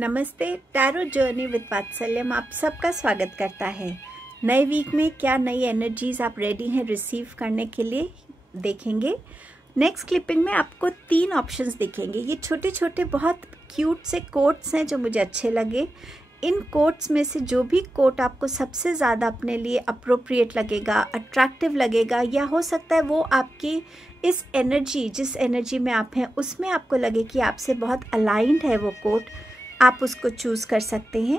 नमस्ते। Tarot journey with वात्सल्यम आप सबका स्वागत करता है। नए वीक में क्या नई एनर्जीज आप रेडी हैं रिसीव करने के लिए देखेंगे। नेक्स्ट क्लिपिंग में आपको 3 ऑप्शंस दिखेंगे। ये छोटे छोटे बहुत क्यूट से कोट्स हैं जो मुझे अच्छे लगे। इन कोट्स में से जो भी कोट आपको सबसे ज़्यादा अपने लिए अप्रोप्रिएट लगेगा, अट्रैक्टिव लगेगा, या हो सकता है वो आपकी इस एनर्जी, जिस एनर्जी में आप हैं उसमें आपको लगे कि आपसे बहुत अलाइंड है वो कोट, आप उसको चूज़ कर सकते हैं।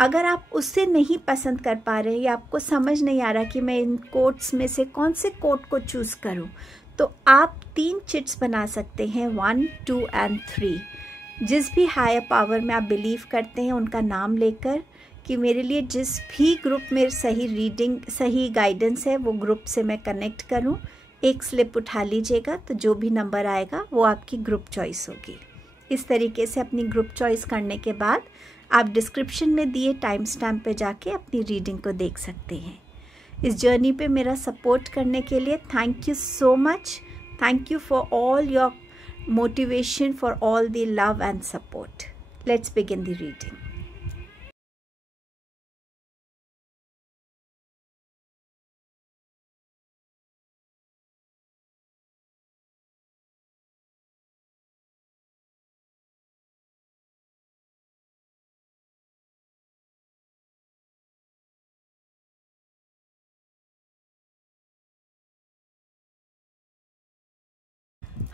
अगर आप उससे नहीं पसंद कर पा रहे हैं या आपको समझ नहीं आ रहा कि मैं इन कोट्स में से कौन से कोट को चूज़ करूं, तो आप 3 चिट्स बना सकते हैं, 1, 2 एंड 3। जिस भी हायर पावर में आप बिलीव करते हैं उनका नाम लेकर कि मेरे लिए जिस भी ग्रुप में सही रीडिंग, सही गाइडेंस है वो ग्रुप से मैं कनेक्ट करूं। एक स्लिप उठा लीजिएगा, तो जो भी नंबर आएगा वो आपकी ग्रुप चॉइस होगी। इस तरीके से अपनी ग्रुप चॉइस करने के बाद आप डिस्क्रिप्शन में दिए टाइम स्टैम्प पे जाके अपनी रीडिंग को देख सकते हैं। इस जर्नी पे मेरा सपोर्ट करने के लिए thank you so much. Thank you for all your motivation, for all the love and support. Let's begin the reading.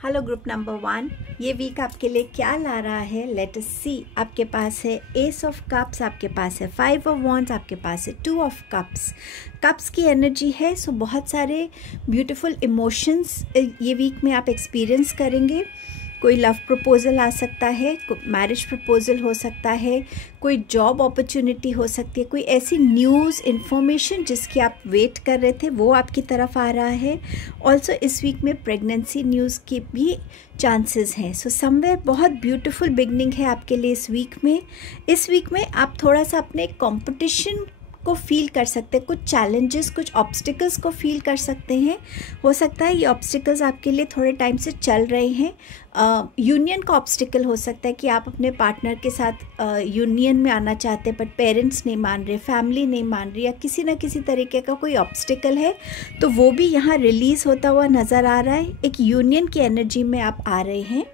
Hello group number 1, ये वीक आपके लिए क्या ला रहा है, लेट अस सी। आपके पास है एस ऑफ कप्स, आपके पास है 5 ऑफ वॉन्ड्स, आपके पास है 2 ऑफ कप्स। कप्स की एनर्जी है, सो बहुत सारे ब्यूटीफुल इमोशंस ये वीक में आप एक्सपीरियंस करेंगे। कोई लव प्रपोजल आ सकता है, मैरिज प्रपोजल हो सकता है, कोई जॉब अपॉर्चुनिटी हो सकती है, कोई ऐसी न्यूज़ इन्फॉर्मेशन जिसकी आप वेट कर रहे थे वो आपकी तरफ आ रहा है। ऑल्सो इस वीक में प्रेगनेंसी न्यूज़ की भी चांसेस हैं। सो समवेयर बहुत ब्यूटीफुल बिगनिंग है आपके लिए इस वीक में। इस वीक में आप थोड़ा सा अपने कंपटीशन को फील कर सकते हैं, कुछ चैलेंजेस, कुछ ऑब्स्टिकल्स को फील कर सकते हैं। हो सकता है ये ऑब्स्टिकल्स आपके लिए थोड़े टाइम से चल रहे हैं। यूनियन का ऑब्स्टिकल हो सकता है कि आप अपने पार्टनर के साथ यूनियन में आना चाहते हैं बट पेरेंट्स नहीं मान रहे, फैमिली नहीं मान रही, या किसी ना किसी तरीके का कोई ऑब्स्टिकल है, तो वो भी यहाँ रिलीज़ होता हुआ नज़र आ रहा है। एक यूनियन की एनर्जी में आप आ रहे हैं।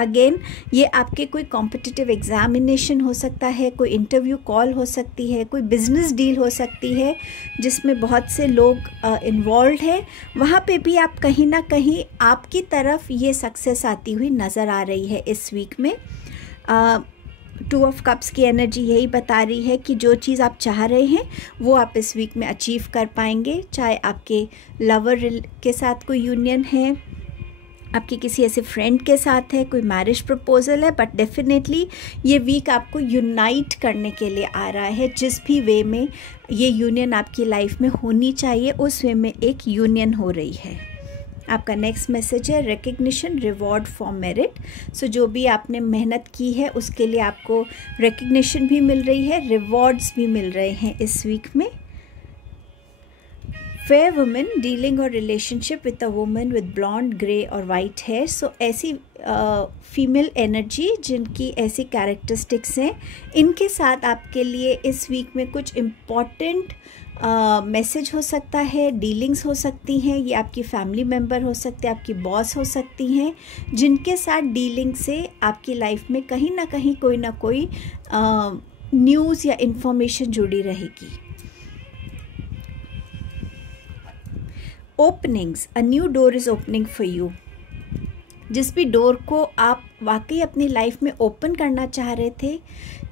अगेन ये आपके कोई कॉम्पिटिटिव एग्जामिनेशन हो सकता है, कोई इंटरव्यू कॉल हो सकती है, कोई बिजनेस डील हो सकती है जिसमें बहुत से लोग इन्वॉल्व हैं। वहाँ पे भी आप कहीं ना कहीं आपकी तरफ ये सक्सेस आती हुई नज़र आ रही है इस वीक में। 2 ऑफ कप्स की एनर्जी यही बता रही है कि जो चीज़ आप चाह रहे हैं वो आप इस वीक में अचीव कर पाएंगे। चाहे आपके लवर के साथ कोई यूनियन है, आपकी किसी ऐसे फ्रेंड के साथ है, कोई मैरिज प्रपोजल है, बट डेफिनेटली ये वीक आपको यूनाइट करने के लिए आ रहा है। जिस भी वे में ये यूनियन आपकी लाइफ में होनी चाहिए उस वे में एक यूनियन हो रही है। आपका नेक्स्ट मैसेज है रिकग्निशन, रिवॉर्ड फॉर मेरिट। सो जो भी आपने मेहनत की है उसके लिए आपको रिकग्निशन भी मिल रही है, रिवॉर्ड्स भी मिल रहे हैं इस वीक में। फेयर वुमेन डीलिंग और relationship with a woman with blond, grey और वाइट हेयर। सो ऐसी फीमेल एनर्जी जिनकी ऐसी कैरेक्टरिस्टिक्स हैं, इनके साथ आपके लिए इस वीक में कुछ इम्पॉर्टेंट मैसेज हो सकता है, डीलिंग्स हो सकती हैं। ये आपकी फैमिली मेम्बर हो सकते हैं, आपकी बॉस हो सकती हैं, जिनके साथ डीलिंग से आपकी लाइफ में कहीं ना कहीं कोई ना कोई न्यूज़ या इन्फॉर्मेशन जुड़ी रहेगी। Openings, a new door is opening for you. जिस भी डोर को आप वाकई अपनी लाइफ में ओपन करना चाह रहे थे,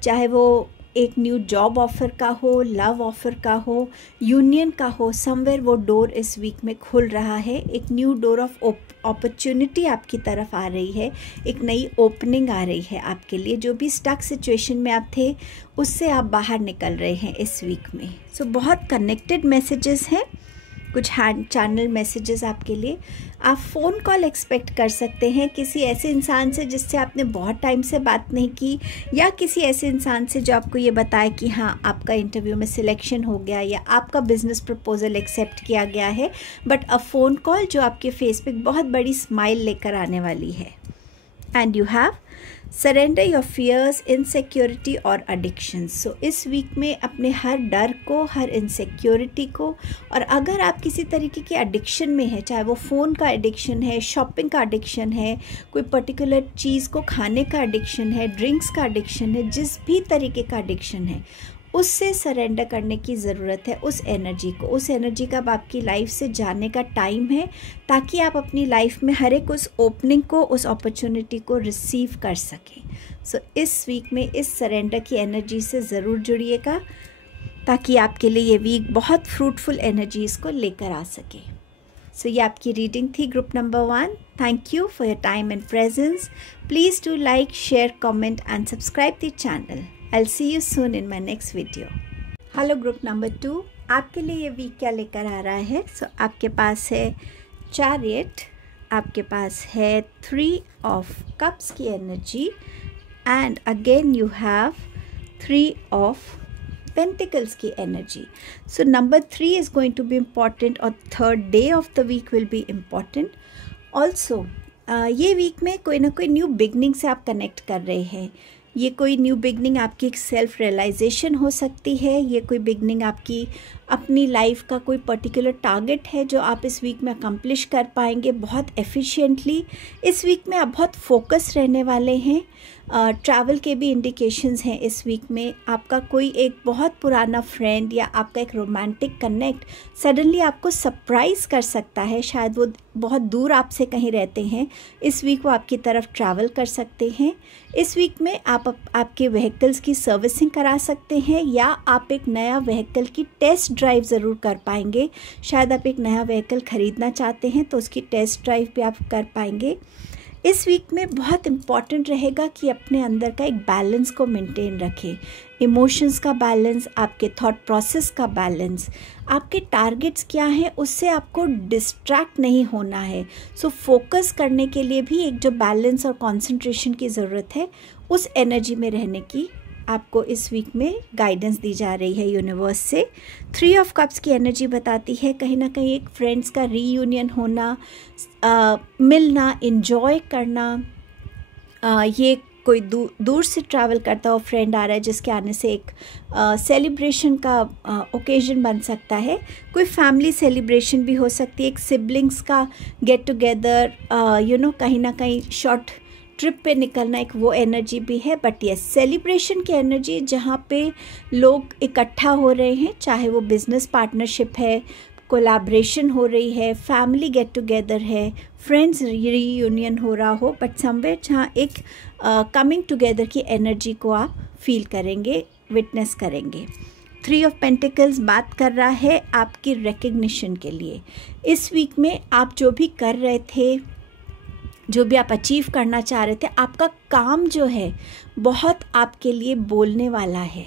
चाहे वो एक न्यू जॉब ऑफ़र का हो, लव ऑफ़र का हो, यूनियन का हो, समवेयर वो डोर इस वीक में खुल रहा है। एक न्यू डोर ऑफ अपॉर्चुनिटी आपकी तरफ आ रही है, एक नई ओपनिंग आ रही है आपके लिए। जो भी स्टक सिचुएशन में आप थे उससे आप बाहर निकल रहे हैं इस वीक में। सो बहुत कनेक्टेड मैसेजेस हैं, कुछ हैंड चैनल मैसेजेस आपके लिए। आप फ़ोन कॉल एक्सपेक्ट कर सकते हैं किसी ऐसे इंसान से जिससे आपने बहुत टाइम से बात नहीं की, या किसी ऐसे इंसान से जो आपको ये बताए कि हाँ आपका इंटरव्यू में सिलेक्शन हो गया या आपका बिजनेस प्रपोजल एक्सेप्ट किया गया है। बट अ फ़ोन कॉल जो आपके फेस पे बहुत बड़ी स्माइल लेकर आने वाली है। And you have surrender your fears, insecurity और एडिक्शन। सो इस वीक में अपने हर डर को, हर इनसिक्योरिटी को, और अगर आप किसी तरीके के एडिक्शन में है, चाहे वो फ़ोन का एडिक्शन है, शॉपिंग का एडिक्शन है, कोई पर्टिकुलर चीज़ को खाने का एडिक्शन है, ड्रिंक्स का एडिक्शन है, जिस भी तरीके का एडिक्शन है, उससे सरेंडर करने की ज़रूरत है। उस एनर्जी का अब आपकी लाइफ से जाने का टाइम है, ताकि आप अपनी लाइफ में हर एक उस ओपनिंग को, उस अपॉर्चुनिटी को रिसीव कर सकें। सो इस वीक में इस सरेंडर की एनर्जी से ज़रूर जुड़िएगा, ताकि आपके लिए ये वीक बहुत फ्रूटफुल एनर्जीज़ को लेकर आ सके। सो ये आपकी रीडिंग थी group number 1। Thank you for your time and presence. Please do like, share, comment and subscribe the channel. I'll see you soon in my next video. Hello group number 2, आपके लिए ये week क्या लेकर आ रहा है? सो आपके पास है चैरियट, आपके पास है 3 ऑफ कप्स की energy, and again you have 3 of pentacles की energy. So number 3 is going to be important, और third day of the week will be important also. ये वीक में कोई ना कोई न्यू बिगनिंग से आप कनेक्ट कर रहे हैं. ये कोई न्यू बिगनिंग आपकी एक सेल्फ रियलाइजेशन हो सकती है. ये कोई बिगनिंग आपकी अपनी लाइफ का कोई पर्टिकुलर टारगेट है जो आप इस वीक में अकम्प्लिश कर पाएंगे बहुत एफिशिएंटली. इस वीक में आप बहुत फोकस रहने वाले हैं. ट्रैवल के भी इंडिकेशंस हैं इस वीक में. आपका कोई एक बहुत पुराना फ्रेंड या आपका एक रोमांटिक कनेक्ट सडनली आपको सरप्राइज़ कर सकता है. शायद वो बहुत दूर आपसे कहीं रहते हैं, इस वीक वो आपकी तरफ ट्रैवल कर सकते हैं. इस वीक में आप आपके व्हीकल्स की सर्विसिंग करा सकते हैं, या आप एक नया व्हीकल की टेस्ट ड्राइव ज़रूर कर पाएंगे. शायद आप एक नया व्हीकल ख़रीदना चाहते हैं तो उसकी टेस्ट ड्राइव भी आप कर पाएंगे. इस वीक में बहुत इम्पॉर्टेंट रहेगा कि अपने अंदर का एक बैलेंस को मेंटेन रखें. इमोशंस का बैलेंस, आपके थॉट प्रोसेस का बैलेंस, आपके टारगेट्स क्या हैं उससे आपको डिस्ट्रैक्ट नहीं होना है. सो फोकस करने के लिए भी एक जो बैलेंस और कंसंट्रेशन की ज़रूरत है, उस एनर्जी में रहने की आपको इस वीक में गाइडेंस दी जा रही है यूनिवर्स से. 3 ऑफ कप्स की एनर्जी बताती है कहीं ना कहीं एक फ्रेंड्स का रीयूनियन होना, मिलना, इन्जॉय करना. ये कोई दूर से ट्रैवल करता हुआ फ्रेंड आ रहा है जिसके आने से एक सेलिब्रेशन का ओकेजन बन सकता है. कोई फैमिली सेलिब्रेशन भी हो सकती है, एक सिबलिंग्स का गेट टुगेदर, कहीं ना कहीं शॉर्ट ट्रिप पे निकलना, एक वो एनर्जी भी है. बट ये सेलिब्रेशन की एनर्जी जहाँ पे लोग इकट्ठा हो रहे हैं, चाहे वो बिजनेस पार्टनरशिप है, कोलैबोरेशन हो रही है, फैमिली गेट टुगेदर है, फ्रेंड्स रीयूनियन हो रहा हो, बट समवेयर जहाँ एक कमिंग टुगेदर की एनर्जी को आप फील करेंगे, विटनेस करेंगे. 3 ऑफ पेंटिकल्स बात कर रहा है आपकी रिकग्निशन के लिए. इस वीक में आप जो भी कर रहे थे, जो भी आप अचीव करना चाह रहे थे, आपका काम जो है बहुत आपके लिए बोलने वाला है.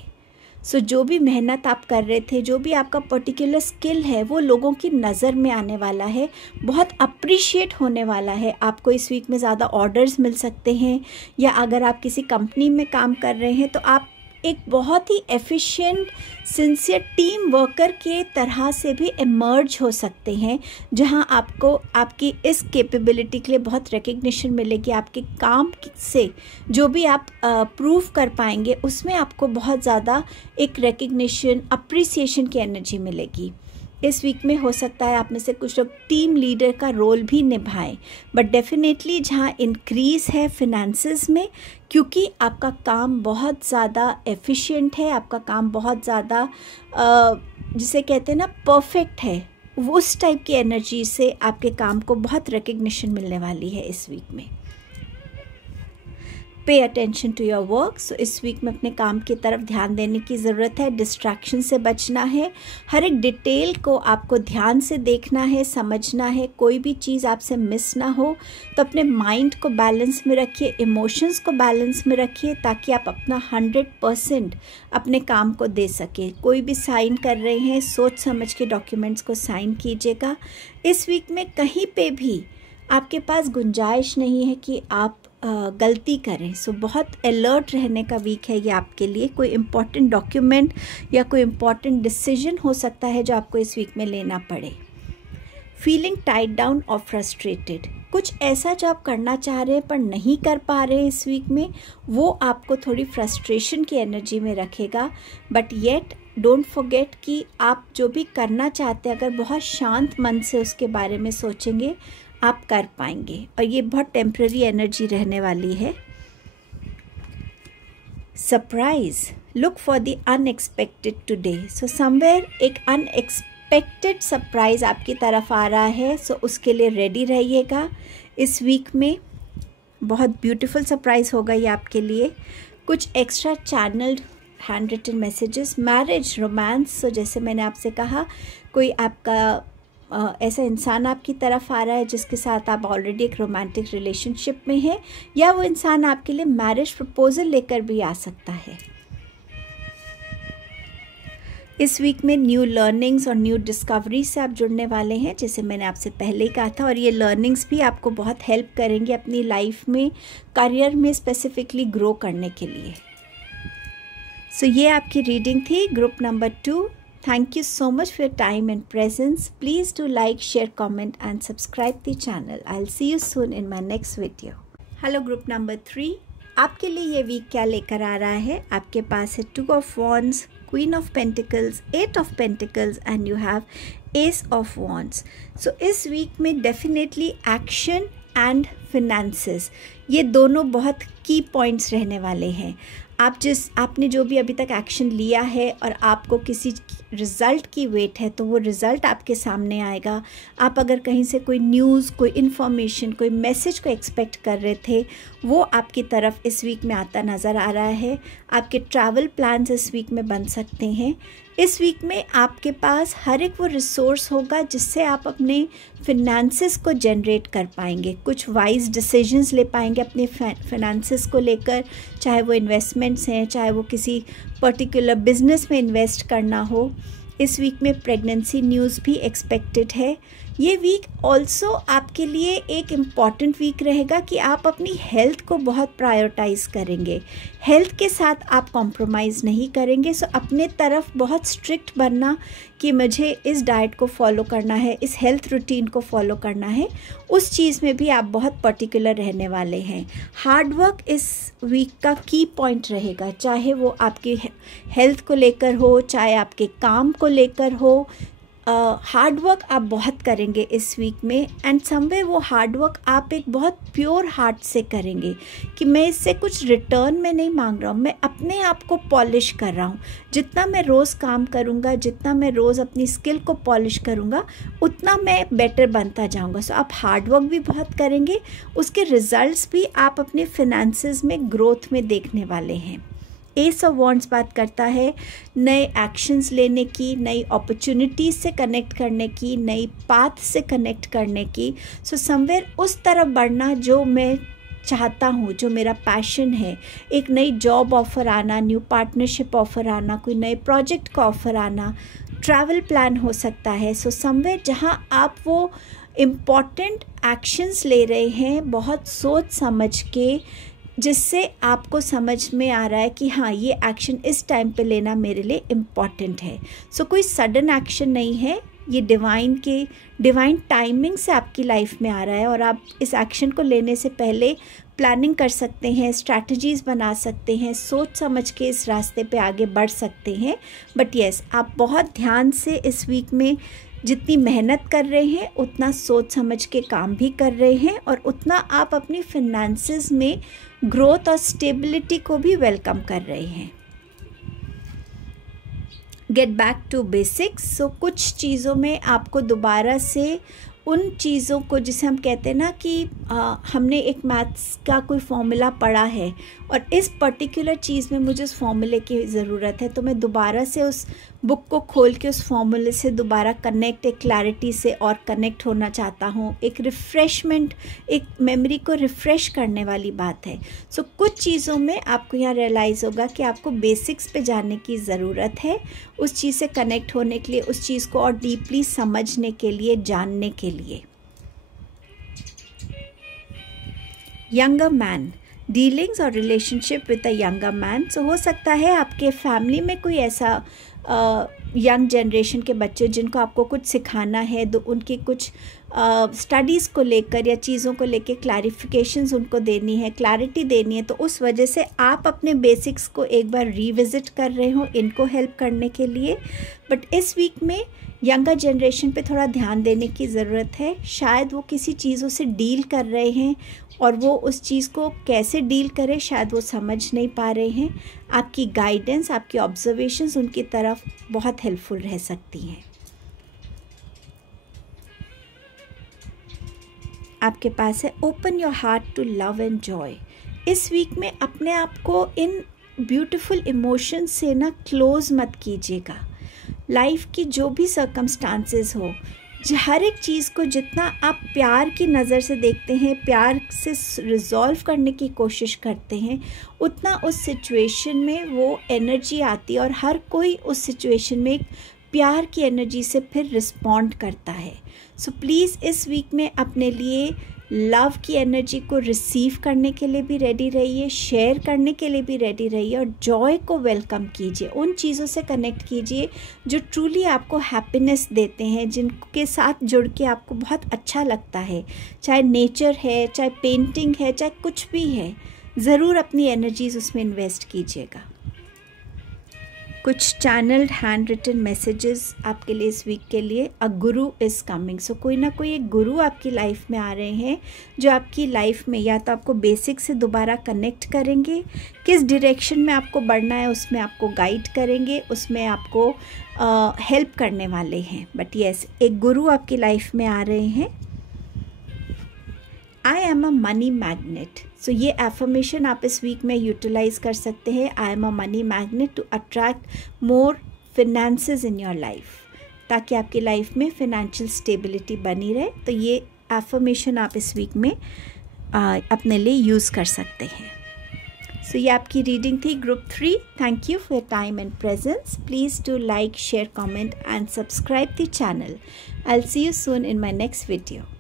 सो जो भी मेहनत आप कर रहे थे, जो भी आपका पर्टिकुलर स्किल है, वो लोगों की नज़र में आने वाला है, बहुत अप्रिशिएट होने वाला है. आपको इस वीक में ज़्यादा ऑर्डर्स मिल सकते हैं, या अगर आप किसी कंपनी में काम कर रहे हैं तो आप एक बहुत ही एफिशिएंट, सिंसियर टीम वर्कर के तरह से भी इमर्ज हो सकते हैं, जहां आपको आपकी इस कैपेबिलिटी के लिए बहुत रिकग्निशन मिलेगी. आपके काम से जो भी आप प्रूव कर पाएंगे, उसमें आपको बहुत ज़्यादा एक रिकग्निशन, अप्रिसिएशन की एनर्जी मिलेगी. इस वीक में हो सकता है आप में से कुछ लोग टीम लीडर का रोल भी निभाएं. बट डेफिनेटली जहाँ इंक्रीज़ है फिनेंसेस में, क्योंकि आपका काम बहुत ज़्यादा एफिशिएंट है, आपका काम बहुत ज़्यादा जिसे कहते हैं ना परफेक्ट है, उस टाइप की एनर्जी से आपके काम को बहुत रिकग्निशन मिलने वाली है इस वीक में. Pay attention to your work. So इस वीक में अपने काम की तरफ ध्यान देने की ज़रूरत है. डिस्ट्रैक्शन से बचना है. हर एक डिटेल को आपको ध्यान से देखना है, समझना है. कोई भी चीज़ आपसे मिस ना हो. तो अपने माइंड को बैलेंस में रखिए, इमोशंस को बैलेंस में रखिए, ताकि आप अपना 100% अपने काम को दे सकें. कोई भी साइन कर रहे हैं, सोच समझ के डॉक्यूमेंट्स को साइन कीजिएगा. इस वीक में कहीं पे भी आपके पास गुंजाइश नहीं है कि आप गलती करें. सो बहुत अलर्ट रहने का वीक है ये आपके लिए. कोई इम्पॉर्टेंट डॉक्यूमेंट या कोई इम्पॉर्टेंट डिसीजन हो सकता है जो आपको इस वीक में लेना पड़े. फीलिंग टाइड डाउन और फ्रस्ट्रेटेड, कुछ ऐसा जो आप करना चाह रहे हैं पर नहीं कर पा रहे हैं इस वीक में, वो आपको थोड़ी फ्रस्ट्रेशन की एनर्जी में रखेगा। बट येट डोंट फॉरगेट कि आप जो भी करना चाहते हैं, अगर बहुत शांत मन से उसके बारे में सोचेंगे, आप कर पाएंगे, और ये बहुत टेम्पररी एनर्जी रहने वाली है। Surprise, look for the unexpected today. So somewhere एक अनएक्सपेक्टेड सरप्राइज आपकी तरफ आ रहा है, सो उसके लिए रेडी रहिएगा। इस वीक में बहुत ब्यूटीफुल सरप्राइज होगा ये आपके लिए। कुछ extra channeled hand written messages, marriage, romance. So जैसे मैंने आपसे कहा, कोई आपका ऐसा इंसान आपकी तरफ आ रहा है जिसके साथ आप ऑलरेडी एक रोमांटिक रिलेशनशिप में हैं, या वो इंसान आपके लिए मैरिज प्रपोजल लेकर भी आ सकता है। इस वीक में न्यू लर्निंग्स और न्यू डिस्कवरी से आप जुड़ने वाले हैं, जैसे मैंने आपसे पहले ही कहा था, और ये लर्निंग्स भी आपको बहुत हेल्प करेंगे अपनी लाइफ में, करियर में स्पेसिफिकली ग्रो करने के लिए। सो ये आपकी रीडिंग थी, group number 2। Thank you so much for your time and presence. Please do like, share, comment and subscribe the channel. I'll see you soon in my next video. Hello group number 3. आपके लिए ये week क्या लेकर आ रहा है? आपके पास है 2 of Wands, Queen of Pentacles, 8 of Pentacles and you have Ace of Wands. So इस वीक में definitely action and finances, ये दोनों बहुत की पॉइंट्स रहने वाले हैं। आपने जो भी अभी तक एक्शन लिया है और आपको किसी रिज़ल्ट की वेट है, तो वो रिज़ल्ट आपके सामने आएगा। आप अगर कहीं से कोई न्यूज़, कोई इन्फॉर्मेशन, कोई मैसेज को एक्सपेक्ट कर रहे थे, वो आपकी तरफ इस वीक में आता नज़र आ रहा है। आपके ट्रैवल प्लान्स इस वीक में बन सकते हैं। इस वीक में आपके पास हर एक वो रिसोर्स होगा जिससे आप अपने फिनेंसेस को जनरेट कर पाएंगे, कुछ वाइज डिसीजंस ले पाएंगे अपने फिनेंसेस को लेकर, चाहे वो इन्वेस्टमेंट्स हैं, चाहे वो किसी पर्टिकुलर बिजनेस में इन्वेस्ट करना हो। इस वीक में प्रेगनेंसी न्यूज़ भी एक्सपेक्टेड है। ये वीक ऑल्सो आपके लिए एक इम्पॉर्टेंट वीक रहेगा कि आप अपनी हेल्थ को बहुत प्रायोरिटाइज़ करेंगे, हेल्थ के साथ आप कॉम्प्रोमाइज़ नहीं करेंगे। सो अपने तरफ बहुत स्ट्रिक्ट बनना कि मुझे इस डाइट को फॉलो करना है, इस हेल्थ रूटीन को फॉलो करना है, उस चीज़ में भी आप बहुत पर्टिकुलर रहने वाले हैं। हार्ड वर्क इस वीक का की पॉइंट रहेगा, चाहे वो आपकी हेल्थ को लेकर हो, चाहे आपके काम को लेकर हो। हार्ड वर्क आप बहुत करेंगे इस वीक में, एंड समवेयर वो हार्ड वर्क आप एक बहुत प्योर हार्ट से करेंगे कि मैं इससे कुछ रिटर्न में नहीं मांग रहा हूँ, मैं अपने आप को पॉलिश कर रहा हूँ। जितना मैं रोज़ काम करूँगा, जितना मैं रोज़ अपनी स्किल को पॉलिश करूँगा, उतना मैं बेटर बनता जाऊँगा। सो आप हार्ड वर्क भी बहुत करेंगे, उसके रिजल्ट्स भी आप अपने फिनेंसेस में ग्रोथ में देखने वाले हैं। एस ऑफ वॉन्ड्स बात करता है नए एक्शंस लेने की, नई अपॉर्चुनिटीज़ से कनेक्ट करने की, नई पाथ से कनेक्ट करने की। सो समवेयर उस तरफ बढ़ना जो मैं चाहता हूँ, जो मेरा पैशन है, एक नई जॉब ऑफ़र आना, न्यू पार्टनरशिप ऑफ़र आना, कोई नए प्रोजेक्ट का ऑफ़र आना, ट्रैवल प्लान हो सकता है। सो समवेयर जहाँ आप वो इम्पॉर्टेंट एक्शंस ले रहे हैं बहुत सोच समझ के, जिससे आपको समझ में आ रहा है कि हाँ, ये एक्शन इस टाइम पे लेना मेरे लिए इम्पॉर्टेंट है। सो कोई सडन एक्शन नहीं है, ये डिवाइन टाइमिंग से आपकी लाइफ में आ रहा है, और आप इस एक्शन को लेने से पहले प्लानिंग कर सकते हैं, स्ट्रैटेजीज़ बना सकते हैं, सोच समझ के इस रास्ते पे आगे बढ़ सकते हैं। बट येस, आप बहुत ध्यान से इस वीक में जितनी मेहनत कर रहे हैं, उतना सोच समझ के काम भी कर रहे हैं, और उतना आप अपनी फिनेंसेस में ग्रोथ और स्टेबिलिटी को भी वेलकम कर रहे हैं। Get back to basics. So कुछ चीज़ों में आपको दोबारा से उन चीज़ों को, जिसे हम कहते हैं ना कि हमने एक मैथ्स का कोई फॉर्मूला पढ़ा है और इस पर्टिकुलर चीज़ में मुझे उस फॉर्मूले की ज़रूरत है, तो मैं दोबारा से उस बुक को खोल के उस फॉर्मूले से दोबारा कनेक्ट, एक क्लैरिटी से और कनेक्ट होना चाहता हूँ। एक रिफ़्रेशमेंट, एक मेमोरी को रिफ़्रेश करने वाली बात है। सो कुछ चीज़ों में आपको यहाँ रियलाइज़ होगा कि आपको बेसिक्स पे जाने की ज़रूरत है, उस चीज़ से कनेक्ट होने के लिए, उस चीज़ को और डीपली समझने के लिए, जानने के लिए। यंगर मैन, डीलिंग्स और relationship with a younger man. So हो सकता है आपके फैमिली में कोई ऐसा यंग जनरेशन के बच्चे जिनको आपको कुछ सिखाना है, तो उनके कुछ स्टडीज़ को लेकर या चीज़ों को लेकर क्लैरिफिकेशंस उनको देनी है, क्लैरिटी देनी है, तो उस वजह से आप अपने बेसिक्स को एक बार रिविज़िट कर रहे हो इनको हेल्प करने के लिए। बट इस वीक में यंगर जनरेशन पे थोड़ा ध्यान देने की ज़रूरत है। शायद वो किसी चीज़ों से डील कर रहे हैं और वो उस चीज़ को कैसे डील करें शायद वो समझ नहीं पा रहे हैं। आपकी गाइडेंस, आपकी ऑब्जर्वेशंस उनकी तरफ बहुत हेल्पफुल रह सकती हैं। आपके पास है open your heart to love and joy. इस वीक में अपने आप को इन ब्यूटीफुल इमोशंस से ना क्लोज मत कीजिएगा। लाइफ की जो भी सर्कमस्टांसेस हो, हर एक चीज़ को जितना आप प्यार की नज़र से देखते हैं, प्यार से रिजॉल्व करने की कोशिश करते हैं, उतना उस सिचुएशन में वो एनर्जी आती है और हर कोई उस सिचुएशन में प्यार की एनर्जी से फिर रिस्पॉन्ड करता है। सो प्लीज़ इस वीक में अपने लिए लव की एनर्जी को रिसीव करने के लिए भी रेडी रहिए, शेयर करने के लिए भी रेडी रहिए और जॉय को वेलकम कीजिए। उन चीज़ों से कनेक्ट कीजिए जो ट्रूली आपको हैप्पीनेस देते हैं, जिनके साथ जुड़ के आपको बहुत अच्छा लगता है। चाहे नेचर है, चाहे पेंटिंग है, चाहे कुछ भी है, ज़रूर अपनी एनर्जीज उसमें इन्वेस्ट कीजिएगा। कुछ चैनल्ड हैंड रिटन मैसेजेस आपके लिए इस वीक के लिए, अ गुरु इज़ कमिंग। सो कोई ना कोई एक गुरु आपकी लाइफ में आ रहे हैं जो आपकी लाइफ में या तो आपको बेसिक से दोबारा कनेक्ट करेंगे, किस डायरेक्शन में आपको बढ़ना है उसमें आपको गाइड करेंगे, उसमें आपको हेल्प करने वाले हैं। बट येस, एक गुरु आपकी लाइफ में आ रहे हैं। I am a money magnet. So ये एफर्मेशन आप इस वीक में यूटिलाइज कर सकते हैं। I am a money magnet to attract more finances in your life, ताकि आपकी लाइफ में फिनेंशियल स्टेबिलिटी बनी रहे। तो ये एफर्मेशन आप इस वीक में अपने लिए यूज़ कर सकते हैं। सो ये आपकी रीडिंग थी group 3। Thank you for time and presence. Please do like, share, comment and subscribe the channel. I will see you soon in my next video.